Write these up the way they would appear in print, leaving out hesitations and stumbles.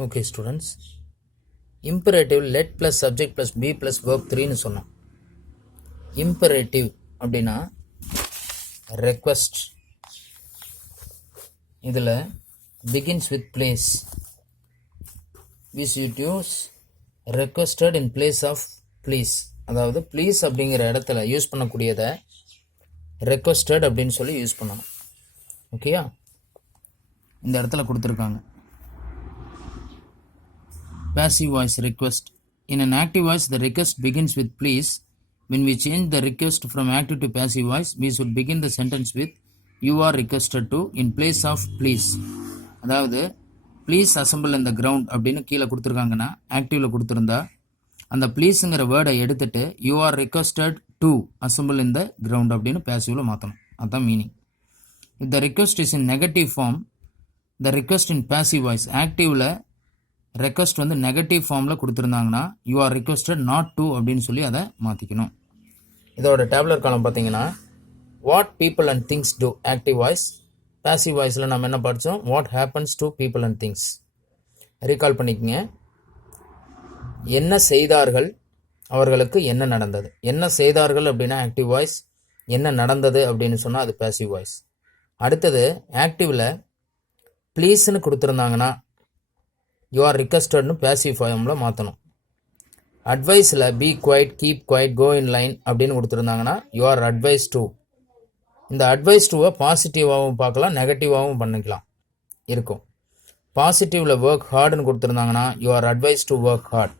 Okay students, imperative let plus subject plus be plus verb 3 னு சொன்னோம். imperative அப்படின்னா request, இதுல begins with place. We should use requested in place of please. அதாவது please அப்படிங்கிற இடத்துல use பண்ணக்கூடியதை requested அப்படின்னு சொல்லி யூஸ் பண்ணணும். ஓகேயா? இந்த இடத்துல கொடுத்துருக்காங்க passive voice request. In an active voice, the request begins with please. When we change the request from active to passive voice, we should begin the sentence with you are requested to in place of please. அதாவது please assemble in the ground அப்படின்னு கீழே கொடுத்துருக்காங்கன்னா ஆக்டிவ்ல கொடுத்துருந்தா அந்த ப்ளீஸுங்கிற வேர்டை எடுத்துட்டு you are requested to assemble in the ground அப்படின்னு passiveல மாற்றணும். அதுதான் meaning. If the request is in negative form, the request in passive voice ஆக்டிவ்ல ரெக்வஸ்ட் வந்து நெகட்டிவ் ஃபார்மில் கொடுத்துருந்தாங்கன்னா you are requested not to அப்படின்னு சொல்லி அதை மாற்றிக்கணும். இதோட டேப்லர் காலம் பார்த்தீங்கன்னா what people and things do active voice, passive வாய்ஸில் நம்ம என்ன படித்தோம் what happens to people and things. Recall பண்ணிக்கங்க. என்ன செய்தார்கள், அவர்களுக்கு என்ன நடந்தது. என்ன செய்தார்கள் அப்படின்னா ஆக்டிவ் வாய்ஸ், என்ன நடந்தது அப்படின்னு சொன்னால் அது பேசிவ் வாய்ஸ். அடுத்தது ஆக்டிவில் ப்ளீஸ்ன்னு கொடுத்துருந்தாங்கன்னா யூ ஆர் ரிக்வஸ்டட்னு பேசிவ் ஃபார்மில் மாற்றணும். அட்வைஸில் be quiet, keep quiet, go in line அப்படின்னு கொடுத்துருந்தாங்கன்னா யூ ஆர் அட்வைஸ் டு. இந்த அட்வைஸ் டூவை பாசிட்டிவாகவும் பார்க்கலாம், நெகட்டிவாகவும் பண்ணிக்கலாம் இருக்கும். பாசிட்டிவில் ஒர்க் ஹார்டுன்னு கொடுத்துருந்தாங்கன்னா you are advise to work hard.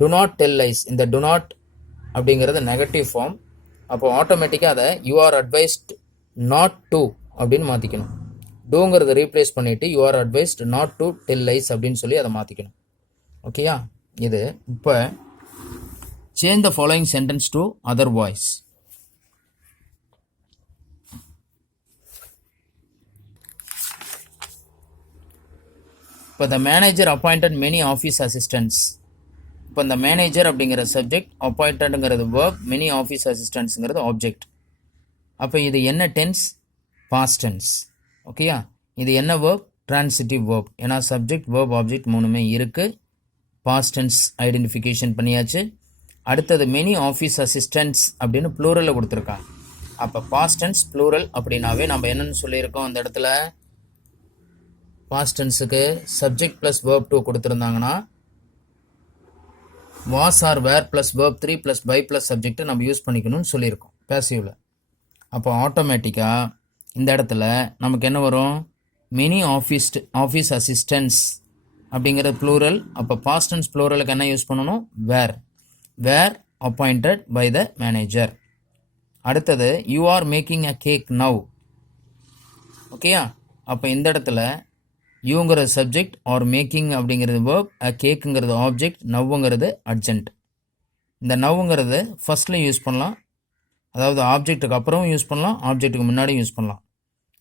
Do not tell lies, இந்த டு நாட் அப்படிங்கிறது நெகட்டிவ் ஃபார்ம். அப்போ ஆட்டோமேட்டிக்காக அதை you are advised not to அப்படின்னு மாற்றிக்கணும். டூங்கிறத ரீப்ளேஸ் பண்ணிவிட்டு you are advised not to tell lies அப்படின்னு சொல்லி அதை மாற்றிக்கணும். ஓகேயா? இது இப்போ change the following sentence to other voice. இப்போ the manager appointed many office assistants. இப்போ இந்த மேனேஜர் அப்படிங்கிற சப்ஜெக்ட், அப்பாயிண்டட்ங்கிறது வேர்ப், மெனி ஆஃபீஸ் அசிஸ்டன்ட்ஸுங்கிறது ஆப்ஜெக்ட். அப்போ இது என்ன டென்ஸ்? Past tense. ஓகேயா? இது என்ன வேர்ப்? Transitive verb. ஏன்னா சப்ஜெக்ட் வேர்ப் ஆப்ஜெக்ட் மூணுமே இருக்குது. பாஸ்ட் டென்ஸ் ஐடென்டிஃபிகேஷன் பண்ணியாச்சு. அடுத்தது மெனி ஆஃபீஸ் அசிஸ்டன்ட்ஸ் அப்படின்னு ப்ளூரலில் கொடுத்துருக்காங்க. அப்போ பாஸ்ட் டென்ஸ் ப்ளூரல் அப்படின்னாவே நம்ம என்னென்னு சொல்லியிருக்கோம் அந்த இடத்துல பாஸ்ட் டென்ஸுக்கு சப்ஜெக்ட் ப்ளஸ் வேர்ப் 2 கொடுத்துருந்தாங்கன்னா was or were plus verb 3 plus by plus subject நம்ம யூஸ் பண்ணிக்கணும்னு சொல்லியிருக்கோம் பேசிவில். அப்போ ஆட்டோமேட்டிக்காக இந்த இடத்துல நமக்கு என்ன வரும்? மெனி ஆஃபீஸ் அசிஸ்டன்ட்ஸ் அப்படிங்கிறது ப்ளூரல். அப்போ பாஸ்ட் டென்ஸ் ப்ளூரலுக்கு என்ன யூஸ் பண்ணணும்? Were appointed by the manager. அடுத்தது you are making a cake now. ஓகேயா? அப்போ இந்த இடத்துல யூங்கிறது சப்ஜெக்ட், ஆர் மேக்கிங் அப்படிங்கிறது வேர்ப், அ கேக்குங்கிறது ஆப்ஜெக்ட், நவ்வுங்கிறது அட்ஜென்ட். இந்த நவ்வுங்கிறது ஃபர்ஸ்ட்லையும் யூஸ் பண்ணலாம், அதாவது ஆப்ஜெக்ட்டுக்கு அப்புறமும் யூஸ் பண்ணலாம், ஆப்ஜெக்ட்டுக்கு முன்னாடியும் யூஸ் பண்ணலாம்.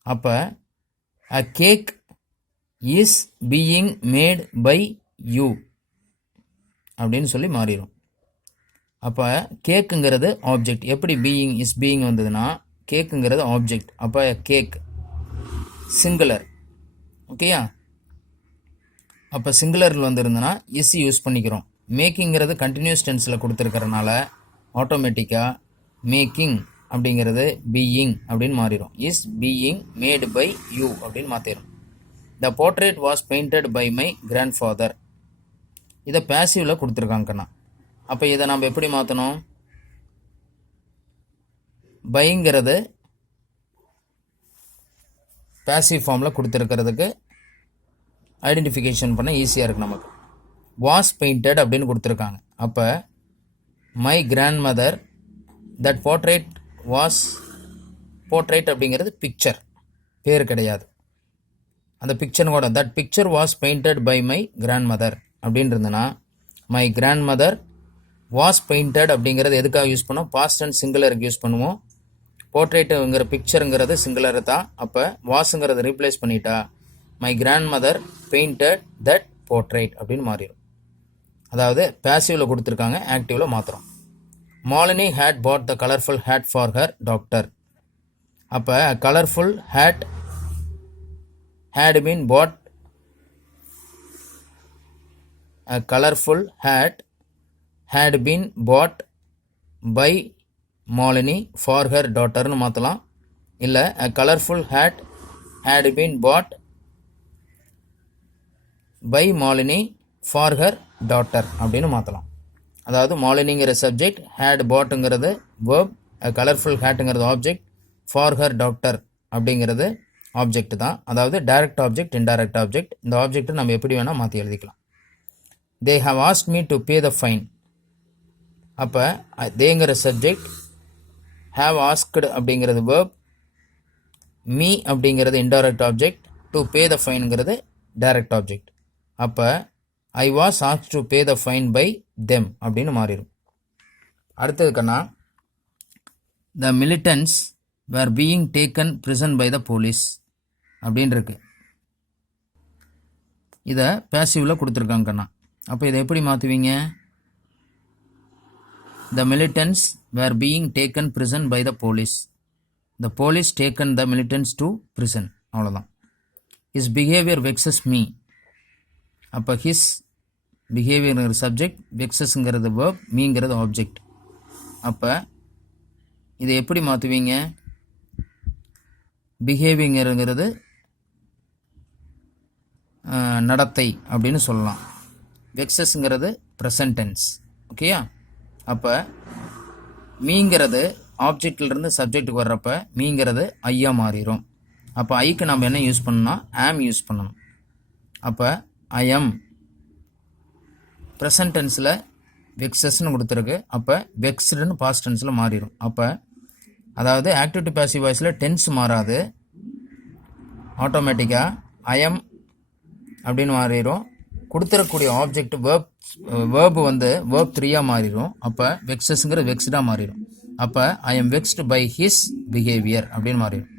அப்போ a cake is being made by you அப்படின்னு சொல்லி மாறிடும். அப்போ கேக்குங்கிறது ஆப்ஜெக்ட். எப்படி பீயிங் வந்ததுன்னா கேக்குங்கிறது ஆப்ஜெக்ட். அப்போ கேக் சிங்குலர். ஓகேயா? அப்போ சிங்குலரில் வந்திருந்ததுன்னா இஸ் யூஸ் பண்ணிக்கிறோம். மேக்கிங்கிறது கண்டினியூஸ் டென்ஸில் கொடுத்துருக்கறனால ஆட்டோமேட்டிக்காக மேக்கிங் அப்படிங்கிறது பீயிங் அப்படின்னு மாறிடும். Is being made by you அப்படின்னு மாற்றிடும். The portrait was painted by my grandfather. இதை பேசிவில் கொடுத்துருக்காங்கண்ணா. அப்போ இதை நம்ம எப்படி மாற்றணும்? பைங்கிறது பேசிவ் ஃபார்மில் கொடுத்துருக்கிறதுக்கு ஐடென்டிஃபிகேஷன் பண்ண ஈஸியாக இருக்குது நமக்கு. வாஸ் பெயிண்டட் அப்படின்னு கொடுத்துருக்காங்க. அப்போ my grandmother, that portrait was, portrait அப்படிங்கிறது பிக்சர், பேர் கிடையாது. அந்த பிக்சர் கூட that picture was painted by my grandmother அப்படின்னு இருந்ததுன்னா my grandmother was painted அப்படிங்கிறது எதுக்காக யூஸ் பண்ணுவோம்? பாஸ்ட் அண்ட் சிங்குலருக்கு யூஸ் பண்ணுவோம். போர்ட்ரேட்டுங்கிற பிக்சருங்கிறது சிங்குலர் தான். அப்போ வாஸுங்கிறத ரீப்ளேஸ் பண்ணிட்டா my grandmother painted that portrait அப்படின்னு மாறிடும். அதாவது பேசிவில் கொடுத்துருக்காங்க, ஆக்டிவில் மாத்திரம். Malini had bought the colorful hat for her doctor. அப்போ colorful hat had been bought a colorful hat had been bought by Malini for her daughter னு மாற்றலாம். இல்லை a colorful hat had been bought by Malini for her daughter அப்படின்னு மாற்றலாம். அதாவது மாலினிங்கிற subject, had boughtங்கிறது verb, a colorful hatங்கிறது object, for her daughter அப்படிங்கிறது ஆப்ஜெக்ட் தான். அதாவது டைரக்ட் ஆப்ஜெக்ட், இன்டைரக்ட் ஆப்ஜெக்ட். இந்த ஆப்ஜெக்ட் நம்ம எப்படி வேணால் மாற்றி எழுதிக்கலாம். they have asked me to pay the fine. அப்போ தேங்கிற சப்ஜெக்ட், have asked அப்படிங்கிறது verb, me அப்படிங்கிறது indirect object, to pay the fineங்கிறது டைரக்ட் ஆப்ஜெக்ட். அப்போ I was asked to pay the fine by them அப்படின்னு மாறிடும். அடுத்ததுக்குன்னா the militants were being taken prison by the police அப்படின்னு இருக்கு. இதை பேசிவில் கொடுத்துருக்காங்கண்ணா. அப்போ இதை எப்படி மாற்றுவீங்க? the militants were being taken prison by the police. the police taken the militants to prison. அவ்வளோதான். his behavior vexes me. அப்போ his behaviorங்கிற சப்ஜெக்ட், vexesங்கிறது verb, meங்கிறது ஆப்ஜெக்ட். அப்போ இதை எப்படி மாற்றுவீங்க? பிஹேவியருங்கிறது நடத்தை அப்படின்னு சொல்லலாம். வெக்ஸஸ்ங்கிறது ப்ரெசன்ட் டென்ஸ். ஓகேயா? அப்போ மீங்கிறது ஆப்ஜெக்ட்லேருந்து சப்ஜெக்ட்டுக்கு வர்றப்ப மீங்கிறது ஐயா மாறிடும். அப்போ ஐக்கு நம்ம என்ன யூஸ் பண்ணணும்னா ஆம் யூஸ் பண்ணணும். அப்போ ஐ எம் ப்ரெசன்ட் டென்ஸில் வெக்ஸஸ்ன்னு கொடுத்துருக்கு. அப்போ வெக்ஸ்டுன்னு பாஸ்ட் டென்ஸில் மாறிடும். அப்போ அதாவது ஆக்டிவ் டு பேசிவ் வாய்ஸில் டென்ஸ் மாறாது, ஆட்டோமேட்டிக்காக ஐஎம் அப்படின்னு மாறிடும். கொடுத்துடக்கூடிய ஆப்ஜெக்ட் வேர்பு வந்து வேர்ப் 3ஆக மாறிடும். அப்போ வெக்ஸஸ்ங்கிற வெக்ஸ்டாக மாறிடும். அப்போ I am vexed by his behaviour அப்படின்னு மாறிடும்.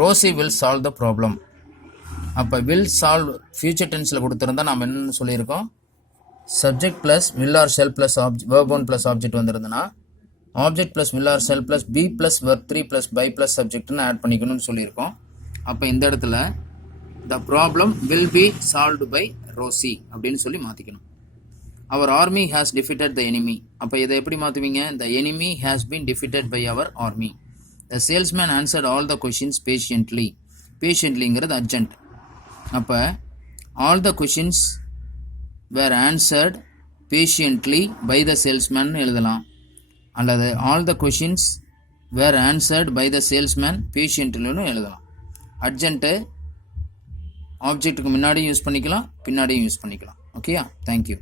Rosie will solve the problem. அப்போ வில் சால்வ் ஃபியூச்சர் டென்ஸில் கொடுத்துருந்தா நம்ம என்னென்னு சொல்லியிருக்கோம்? Subject plus will or shall plus verb 1 plus object வந்துருந்துன்னா object plus will or shall plus be plus verb 3 plus by plus சப்ஜெக்ட்னு ஆட் பண்ணிக்கணும்னு சொல்லியிருக்கோம். அப்போ இந்த இடத்துல the problem will be solved by Rosie அப்படின்னு சொல்லி மாற்றிக்கணும். Our army has defeated the enemy. அப்போ இதை எப்படி மாற்றுவீங்க? The enemy has been defeated by our army. The salesman answered all the questions patiently. பேஷியன்ட்லிங்கிறது அர்ஜென்ட். அப்போ all the questions were answered patiently by the salesman எழுதலாம். அல்லது all the questions were answered by the salesman பேஷியன்ட்லின்னு எழுதலாம். Adjunct ஆப்ஜெக்ட்டுக்கு முன்னாடியும் use பண்ணிக்கலாம், பின்னாடியும் use பண்ணிக்கலாம். ஓகேயா? தேங்க்யூ.